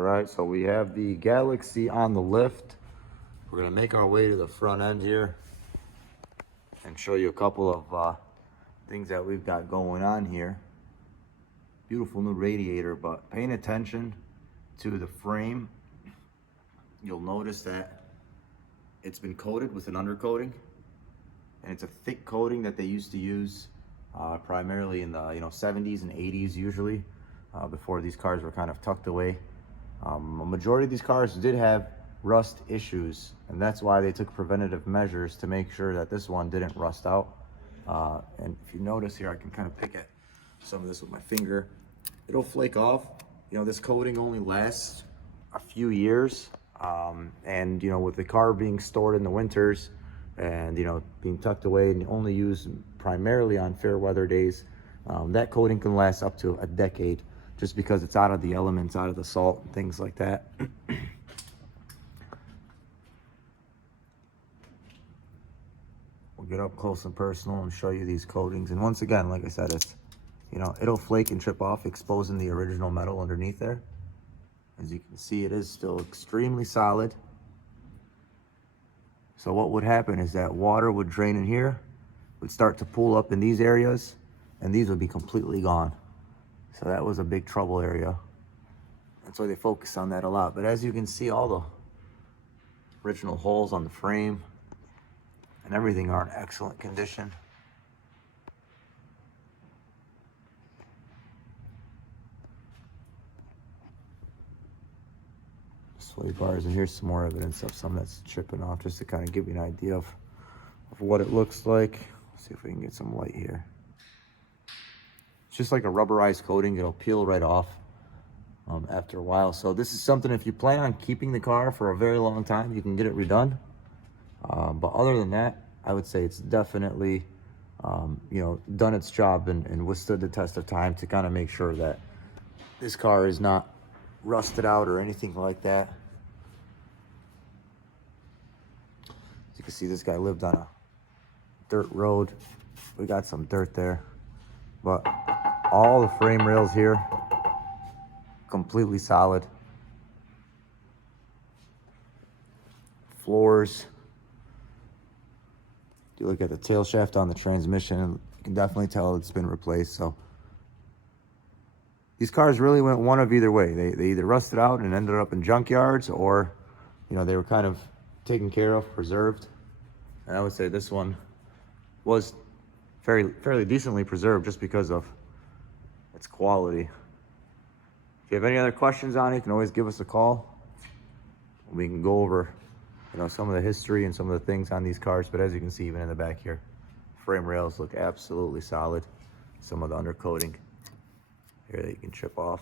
right, so we have the Galaxie on the lift. We're gonna make our way to the front end here and show you a couple of things that we've got going on here. Beautiful new radiator, but paying attention to the frame, you'll notice that it's been coated with an undercoating, and it's a thick coating that they used to use primarily in the 70s and 80s usually, before these cars were kind of tucked away. A majority of these cars did have rust issues, and that's why they took preventative measures to make sure that this one didn't rust out. And if you notice here, I can kind of pick at some of this with my finger. It'll flake off. This coating only lasts a few years, and with the car being stored in the winters and being tucked away and only used primarily on fair weather days, that coating can last up to a decade, just because it's out of the elements, out of the salt and things like that. We'll get up close and personal and show you these coatings. And once again, like I said, it's it'll flake and chip off, exposing the original metal underneath there. As you can see, it is still extremely solid. So what would happen is that water would drain in here, would start to pool up in these areas, and these would be completely gone. So that was a big trouble area. That's why they focus on that a lot. But as you can see, all the original holes on the frame and everything are in excellent condition. Sway bars, and here's some more evidence of some that's chipping off, just to kind of give you an idea of what it looks like. Let's see if we can get some light here. It's just like a rubberized coating. It'll peel right off after a while. So this is something, if you plan on keeping the car for a very long time, you can get it redone. But other than that, I would say it's definitely done its job and withstood the test of time to kind of make sure that this car is not rusted out or anything like that. As you can see, this guy lived on a dirt road. We got some dirt there, but all the frame rails here completely solid. Floors. If you look at the tail shaft on the transmission, you can definitely tell it's been replaced. So these cars really went one of either way. They either rusted out and ended up in junkyards, or they were kind of taken care of, preserved. And I would say this one was fairly decently preserved, just because of its quality. If you have any other questions on it, you can always give us a call. We can go over some of the history and some of the things on these cars. But as you can see, even in the back here, frame rails look absolutely solid. Some of the undercoating here that you can chip off.